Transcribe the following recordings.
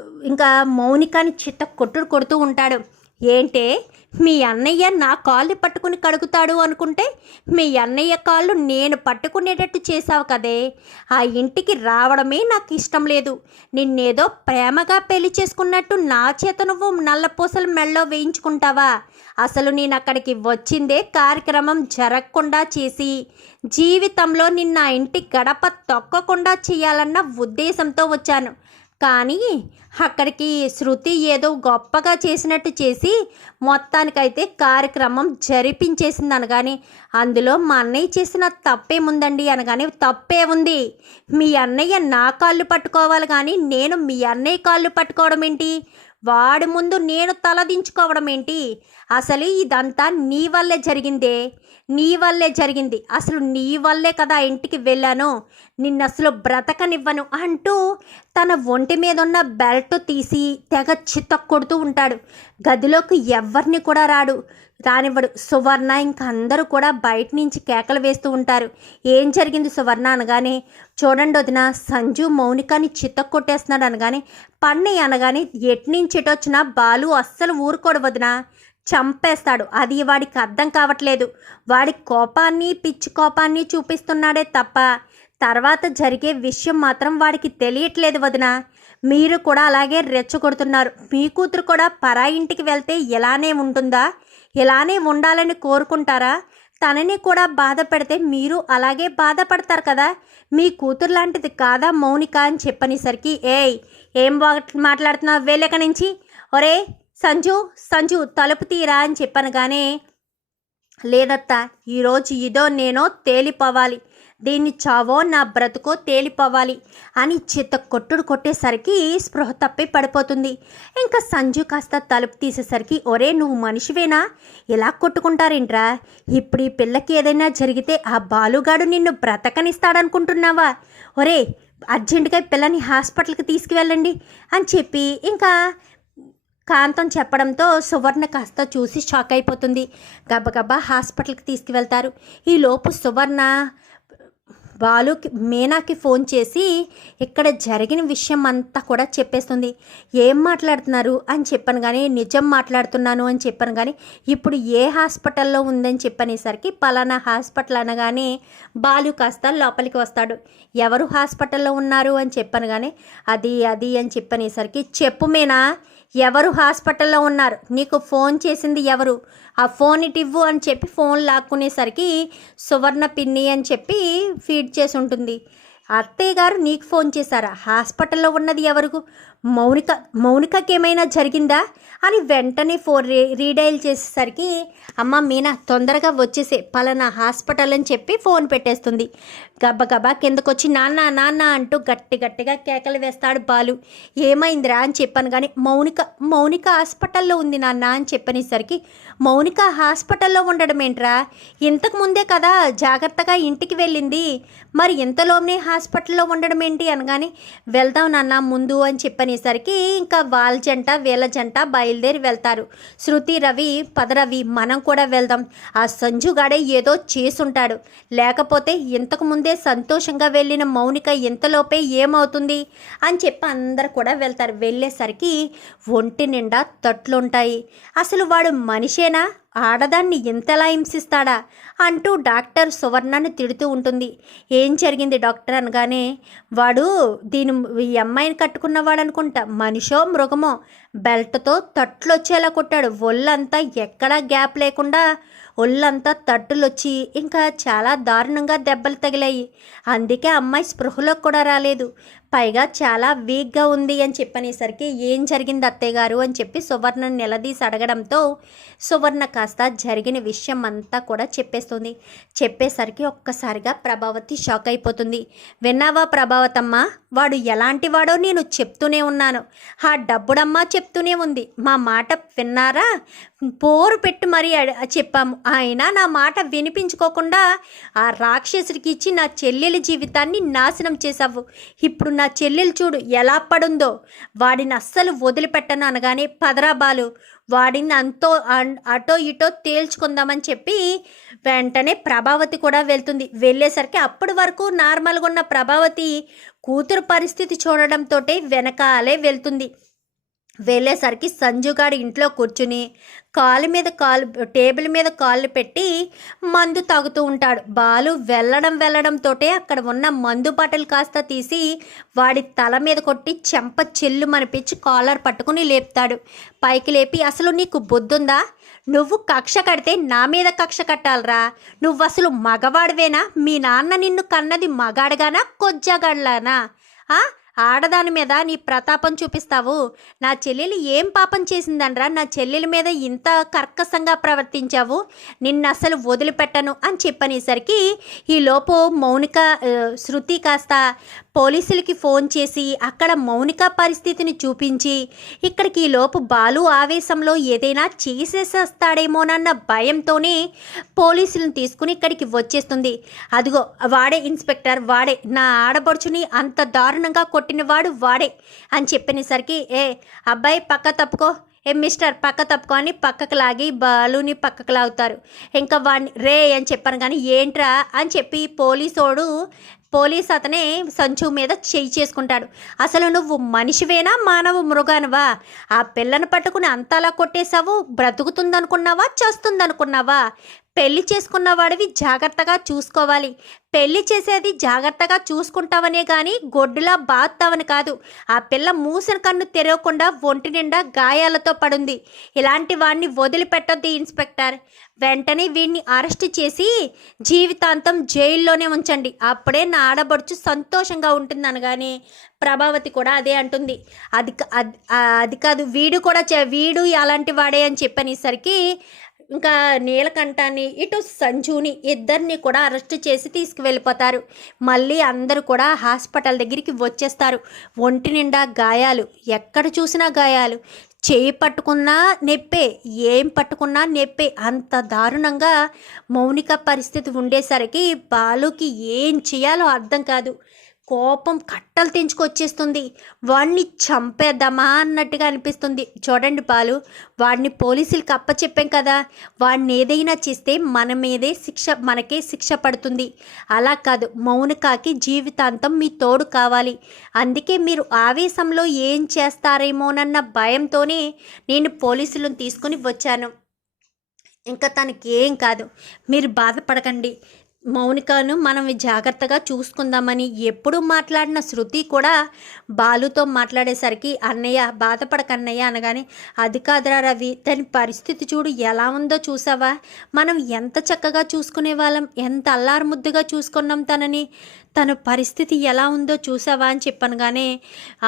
ఇంకా మౌనికాని చిత్త కొట్టుడు కొడుతూ ఉంటాడు. ఏంటే? మీ అన్నయ్య నా కాళ్ళు పట్టుకుని కడుగుతాడు అనుకుంటే మీ అన్నయ్య కాళ్ళు నేను పట్టుకునేటట్టు చేశావు కదే. ఆ ఇంటికి రావడమే నాకు ఇష్టం లేదు. నిన్నేదో ప్రేమగా పెళ్ళి చేసుకున్నట్టు నా చేత నువ్వు నల్లపూసలు మెళ్ళో వేయించుకుంటావా? అసలు నేను అక్కడికి వచ్చిందే కార్యక్రమం జరగకుండా చేసి జీవితంలో నిన్న ఇంటి గడప తొక్కకుండా చేయాలన్న ఉద్దేశంతో వచ్చాను. కానీ అక్కడికి శృతి ఏదో గొప్పగా చేసినట్టు చేసి మొత్తానికైతే కార్యక్రమం జరిపించేసింది అనగానే అందులో మా అన్నయ్య చేసిన తప్పేముందండి అనగానే తప్పే ఉంది. మీ అన్నయ్య నా కాళ్ళు పట్టుకోవాలి కానీ నేను మీ అన్నయ్య కాళ్ళు పట్టుకోవడం ఏంటి? వాడి ముందు నేను తలదించుకోవడం ఏంటి? అసలు ఇదంతా నీ వల్లే జరిగిందే? నీ వల్లే జరిగింది. అసలు నీ వల్లే కదా ఇంటికి వెళ్ళాను? నిన్ను అసలు బ్రతకనివ్వను అంటూ తన ఒంటి మీద ఉన్న బెల్ట్ తీసి తెగ చిత్త కొడుతూ ఉంటాడు. గదిలోకి ఎవరిని కూడా రాడు. రానివ్వడు. సువర్ణ ఇంకా అందరూ కూడా బయట నుంచి కేకలు వేస్తూ ఉంటారు. ఏం జరిగింది సువర్ణ అనగానే చూడండి వదిన సంజు మౌనికాని చిత్త కొట్టేస్తున్నాడు అనగానే పన్నయ్య అనగానే ఎట్నుంచి నుంచి వచ్చినా బాలు అస్సలు ఊరుకోడు వదిన. చంపేస్తాడు. అది వాడికి అర్థం కావట్లేదు. వాడి కోపాన్ని పిచ్చి కోపాన్ని చూపిస్తున్నాడే తప్ప తర్వాత జరిగే విషయం మాత్రం వాడికి తెలియట్లేదు వదిన. మీరు కూడా అలాగే రెచ్చగొడుతున్నారు. మీ కూతురు కూడా పరా ఇంటికి వెళ్తే ఇలానే ఉంటుందా? ఇలానే ఉండాలని కోరుకుంటారా? తనని కూడా బాధ పెడితే మీరు అలాగే బాధపడతారు కదా? మీ కూతురు లాంటిది కాదా మౌనిక అని చెప్పనేసరికి ఏయ్ ఏం మాట్లాడుతున్నావు? వెళ్ళక నుంచి. ఒరే సంజు సంజు తలుపు తీరా అని చెప్పనగానే లేదత్తా ఈరోజు ఇదో నేనో తేలిపోవాలి. దీన్ని చావో నా బ్రతుకో తేలిపోవాలి అని చిత్త కొట్టుడు కొట్టేసరికి స్పృహ తప్పి పడిపోతుంది. ఇంకా సంజు కాస్త తలుపు తీసేసరికి ఒరే నువ్వు మనిషివేనా? ఇలా కొట్టుకుంటారేంట్రా? ఇప్పుడు ఈ పిల్లకి ఏదైనా జరిగితే ఆ బాలుగాడు నిన్ను బ్రతకనిస్తాడనుకుంటున్నావా? ఒరే అర్జెంటుగా పిల్లని హాస్పిటల్కి తీసుకువెళ్ళండి అని చెప్పి ఇంకా కాంతం చెప్పడంతో సువర్ణ కాస్త చూసి షాక్ అయిపోతుంది. గబగబా హాస్పిటల్కి తీసుకువెళ్తారు. ఈలోపు సువర్ణ బాలుకి మీనాకి ఫోన్ చేసి ఇక్కడ జరిగిన విషయం అంతా కూడా చెప్పేస్తుంది. ఏం మాట్లాడుతున్నారు అని చెప్పాను కానీ నిజం మాట్లాడుతున్నాను అని చెప్పాను కానీ ఇప్పుడు ఏ హాస్పిటల్లో ఉందని చెప్పనేసరికి పలానా హాస్పిటల్ అనగానే బాలు కాస్త లోపలికి వస్తాడు. ఎవరు హాస్పిటల్లో ఉన్నారు అని చెప్పాను కానీ అది అది అని చెప్పనేసరికి చెప్పు మీనా ఎవరు హాస్పిటల్లో ఉన్నారు? నీకు ఫోన్ చేసింది ఎవరు? ఆ ఫోన్ ఇటు ఇవ్వు అని చెప్పి ఫోన్ లాక్కునేసరికి సువర్ణ పిన్ని అని చెప్పి ఫీడ్ చేసి ఉంటుంది. అత్తయ్య గారు నీకు ఫోన్ చేశారా? హాస్పిటల్లో ఉన్నది ఎవరు మౌనిక మౌనికకి ఏమైనా జరిగిందా? అని వెంటనే ఫోన్ రీ రీడైల్ చేసేసరికి అమ్మ మీనా తొందరగా వచ్చేసే పలానా హాస్పిటల్ అని చెప్పి ఫోన్ పెట్టేస్తుంది. గబగబా కిందకొచ్చి నాన్న నాన్న అంటూ గట్టి గట్టిగా కేకలు వేస్తాడు బాలు. ఏమైందిరా? అని చెప్పాను కానీ మౌనిక మౌనిక హాస్పిటల్లో ఉంది నాన్న అని చెప్పనేసరికి మౌనిక హాస్పిటల్లో ఉండడం ఏంట్రా? ఇంతకు ముందే కదా జాగ్రత్తగా ఇంటికి వెళ్ళింది. మరి ఇంతలోనే హాస్పిటల్లో ఉండడం ఏంటి? అనగానే వెళ్దాం నాన్న ముందు అని అనేసరికి ఇంకా వాళ్ళ జంట వీళ్ళ జంట బయలుదేరి వెళ్తారు. శృతి రవి పదరవి మనం కూడా వెళ్దాం. ఆ సంజుగాడే ఏదో చేసుంటాడు. లేకపోతే ఇంతకు ముందే సంతోషంగా వెళ్ళిన మౌనిక ఇంతలోపే ఏమవుతుంది అని చెప్పి అందరు కూడా వెళ్తారు. వెళ్ళేసరికి ఒంటి నిండా తట్లుంటాయి. అసలు వాడు మనిషేనా? ఆడదాన్ని ఇంతలా హింసిస్తాడా? అంటూ డాక్టర్ సువర్ణని తిడుతూ ఉంటుంది. ఏం జరిగింది డాక్టర్ అనగానే వాడు దీని ఈ అమ్మాయిని కట్టుకున్నవాడు అనుకుంటా మనిషో మృగమో. బెల్ట్తో తట్లు వచ్చేలా కొట్టాడు. ఒళ్ళంతా ఎక్కడా గ్యాప్ లేకుండా ఒళ్ళంతా తట్టులు వచ్చి ఇంకా చాలా దారుణంగా దెబ్బలు తగిలాయి. అందుకే అమ్మాయి స్పృహలోకి కూడా రాలేదు. పైగా చాలా వీక్గా ఉంది అని చెప్పనేసరికి ఏం జరిగింది అత్తయ్య గారు అని చెప్పి సువర్ణను నిలదీసి అడగడంతో సువర్ణ కాస్త జరిగిన విషయం అంతా కూడా చెప్పేస్తుంది. చెప్పేసరికి ఒక్కసారిగా ప్రభావతి షాక్ అయిపోతుంది. విన్నావా ప్రభావతమ్మ? వాడు ఎలాంటి వాడో నేను చెప్తూనే ఉన్నాను. ఆ డబ్బుడమ్మ చెప్తూనే ఉంది. మా మాట విన్నారా? పోరు పెట్టి మరీ చెప్పాము. ఆయన నా మాట వినిపించుకోకుండా ఆ రాక్షసుడికి ఇచ్చి నా చెల్లెలి జీవితాన్ని నాశనం చేశావు. ఇప్పుడు నా చెల్లెలు చూడు ఎలా పడుందో. వాడిని అస్సలు వదిలిపెట్టను అనగానే పదరాబాలు వాడిని అంతో అన్- అటో ఇటో తేల్చుకుందామని చెప్పి వెంటనే ప్రభావతి కూడా వెళ్తుంది. వెళ్ళేసరికి అప్పటి వరకు నార్మల్గా ఉన్న ప్రభావతి కూతురు పరిస్థితి చూడడంతో వెనకాలే వెళ్తుంది. వెళ్ళేసరికి సంజుగాడు ఇంట్లో కూర్చుని కాలు మీద కాలు టేబుల్ మీద కాళ్ళు పెట్టి మందు తాగుతూ ఉంటాడు. బాలు వెళ్ళడం వెళ్ళడంతోటే అక్కడ ఉన్న మందు బట్టలు కాస్త తీసి వాడి తల మీద కొట్టి చెంప చెల్లు మనిపించి కాలర్ పట్టుకుని లేపుతాడు. పైకి లేపి అసలు నీకు బుద్ధుందా? నువ్వు కక్ష కడితే నా మీద కక్ష కట్టాలరా. నువ్వు అసలు మగవాడివేనా? మీ నాన్న నిన్ను కన్నది మగాడుగానా? కొజ్జగాడ్లానా ఆ? ఆడదాని మీద నీ ప్రతాపం చూపిస్తావు. నా చెల్లెలు ఏం పాపం చేసిందనరా నా చెల్లెల మీద ఇంత కర్కశంగా ప్రవర్తించావు. నిన్ను అసలు వదిలిపెట్టను అని చెప్పనేసరికి ఈలోపు మౌనిక శృతి కాస్త పోలీసులకి ఫోన్ చేసి అక్కడ మౌనిక పరిస్థితిని చూపించి ఇక్కడికి ఈ లోపు బాలు ఆవేశంలో ఏదైనా చేసేసేస్తాడేమోనన్న భయంతోనే పోలీసులను తీసుకుని ఇక్కడికి వచ్చేస్తుంది. అదిగో వాడే ఇన్స్పెక్టర్ వాడే. నా ఆడపడుచుని అంత దారుణంగా కొట్టినవాడు వాడే అని చెప్పినసరికి ఏ అబ్బాయి పక్క తప్పుకో. ఏ మిస్టర్ పక్క తప్పుకో అని పక్కకు లాగి బాలుని పక్కకు లాగుతారు. ఇంకా వాడిని రే అని చెప్పాను కానీ ఏంట్రా అని చెప్పి పోలీసోడు పోలీస్ అతనే సంచు మీద చేయి చేసుకుంటాడు. అసలు నువ్వు మనిషివేనా మానవ మృగానవా? ఆ పిల్లను పట్టుకుని అంతలా కొట్టేశావు? బ్రతుకుతుందనుకున్నావా? చేస్తుందనుకున్నావా? పెళ్ళి చేసుకున్న వాడివి జాగ్రత్తగా చూసుకోవాలి. పెళ్ళి చేసేది జాగ్రత్తగా చూసుకుంటావనే కానీ గొడ్డులా బాత్తావని కాదు. ఆ పిల్ల మూసిన కన్ను తెరవకుండా ఒంటి నిండా గాయాలతో పడుంది. ఇలాంటి వాడిని వదిలిపెట్టొద్దు ఇన్స్పెక్టర్. వెంటనే వీడిని అరెస్ట్ చేసి జీవితాంతం జైల్లోనే ఉంచండి. అప్పుడే నా ఆడబడుచు సంతోషంగా ఉంటుంది అనగానే ప్రభావతి కూడా అదే అంటుంది. అది అది కాదు వీడు కూడా చే- వీడు అలాంటి వాడే అని చెప్పనేసరికి ఇంకా నీలకంఠాన్ని ఇటు సంజుని ఇద్దరిని కూడా అరెస్ట్ చేసి తీసుకువెళ్ళిపోతారు. మళ్ళీ అందరూ కూడా హాస్పిటల్ దగ్గరికి వచ్చేస్తారు. ఒంటి నిండా గాయాలు. ఎక్కడ చూసినా గాయాలు. చేయి పట్టుకున్నా నెప్పే. ఏం పట్టుకున్నా నెప్పే. అంత దారుణంగా మౌనిక పరిస్థితి ఉండేసరికి బాలుకి ఏం చేయాలో అర్థం కాదు. కోపం కట్టలు తెంచుకొచ్చేస్తుంది. వాడిని చంపేద్దామా అన్నట్టుగా అనిపిస్తుంది. చూడండి పాలు వాడిని పోలీసులకి అప్పచెప్పాం కదా. వాడిని ఏదైనా చేస్తే మన మీదే శిక్ష మనకే శిక్ష పడుతుంది. అలా కాదు మౌనకాకి జీవితాంతం మీ తోడు కావాలి. అందుకే మీరు ఆవేశంలో ఏం చేస్తారేమోనన్న భయంతోనే నేను పోలీసులను తీసుకుని వచ్చాను. ఇంకా తనకి ఏం కాదు. మీరు బాధపడకండి. మౌనికను మనం జాగ్రత్తగా చూసుకుందామని ఎప్పుడు మాట్లాడిన శృతి కూడా బాలుతో మాట్లాడేసరికి అన్నయ్య బాధపడకన్నయ్య అనగానే అది కాదురా రవి తన పరిస్థితి చూడు ఎలా ఉందో చూసావా? మనం ఎంత చక్కగా చూసుకునే వాళ్ళం ఎంత అల్లారు ముద్దుగా చూసుకున్నాం తనని. తన పరిస్థితి ఎలా ఉందో చూసావా అని చెప్పనగానే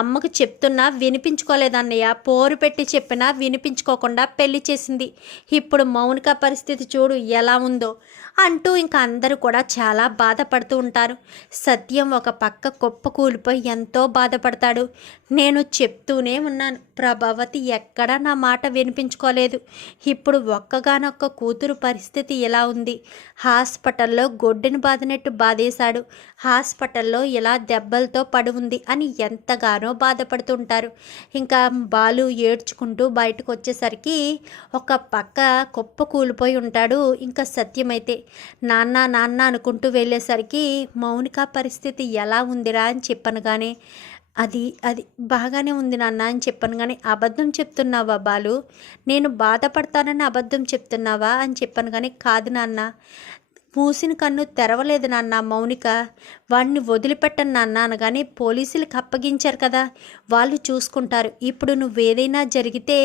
అమ్మకు చెప్తున్నా వినిపించుకోలేదన్నయ్య పోరు పెట్టి చెప్పినా వినిపించుకోకుండా పెళ్ళి చేసింది. ఇప్పుడు మౌనిక పరిస్థితి చూడు ఎలా ఉందో అంటూ ఇంకా అందరూ కూడా చాలా బాధపడుతూ ఉంటారు. సత్యం ఒక పక్క కుప్ప కూలిపోయి ఎంతో బాధపడతాడు. నేను చెప్తూనే ఉన్నాను ప్రభావతి ఎక్కడా నా మాట వినిపించుకోలేదు. ఇప్పుడు ఒక్కగానొక్క కూతురు పరిస్థితి ఎలా ఉంది? హాస్పిటల్లో గొడ్డుని బాధనట్టు బాధేశాడు. హాస్పిటల్లో ఇలా దెబ్బలతో పడి ఉంది అని ఎంతగానో బాధపడుతుంటారు. ఇంకా బాలు ఏడ్చుకుంటూ బయటకు వచ్చేసరికి ఒక పక్క కుప్ప కూలిపోయి ఉంటాడు. ఇంకా సత్యమైతే నాన్న నాన్న అనుకుంటూ వెళ్ళేసరికి మౌనిక పరిస్థితి ఎలా ఉందిరా అని చెప్పను కానీ అది అది బాగానే ఉంది నాన్న అని చెప్పాను కానీ అబద్ధం చెప్తున్నావా బాలు? నేను బాధపడతానని అబద్ధం చెప్తున్నావా అని చెప్పాను కానీ కాదు నాన్న మూసిన కన్ను తెరవలేదు నాన్న మౌనిక. వాడిని వదిలిపెట్టను నాన్న అనగానే పోలీసులకు అప్పగించారు కదా. వాళ్ళు చూసుకుంటారు. ఇప్పుడు నువ్వేదైనా జరిగితే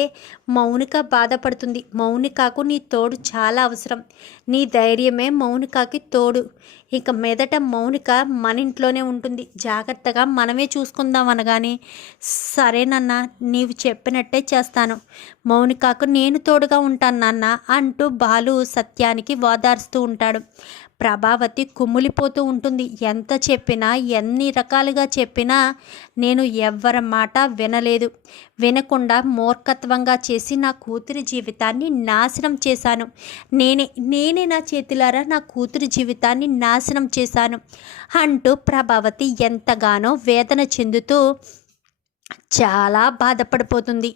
మౌనిక బాధపడుతుంది. మౌనికకు నీ తోడు చాలా అవసరం. నీ ధైర్యమే మౌనికకి తోడు. ఇక మీదట మౌనిక మన ఇంట్లోనే ఉంటుంది. జాగ్రత్తగా మనమే చూసుకుందాం అనగానే సరేనన్నా నీవు చెప్పినట్టే చేస్తాను. మౌనికకు నేను తోడుగా ఉంటాను నాన్న అంటూ బాలు సత్యానికి ఓదార్స్తూ ఉంటాడు. ప్రభావతి కుమ్ములిపోతూ ఉంటుంది. ఎంత చెప్పినా ఎన్ని రకాలుగా చెప్పినా నేను ఎవ్వరి మాట వినలేదు. వినకుండా మూర్ఖత్వంగా చేసి నా కూతురి జీవితాన్ని నాశనం చేశాను. నేనే నేనే నా చేతులారా నా కూతురి జీవితాన్ని నాశనం చేశాను. అంటూ ప్రభావతి ఎంతగానో వేదన చెందుతూ చాలా బాధపడిపోతుంది.